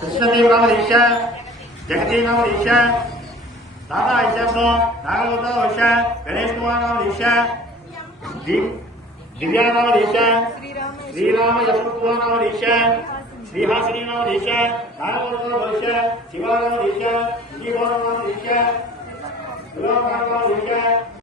कृष्णदेव नाम दीक्षा जगदीश नाम दीक्षा दादा हिसाब नागलोक दीक्षा गणेश कुमार नाम दीक्षा दिव्या नाम दीक्षा श्रीराम यशवंत कुमार नाम दीक्षा श्रीहासिनी नाम दीक्षा नागलोक दीक्षा शिवा नाम दीक्षा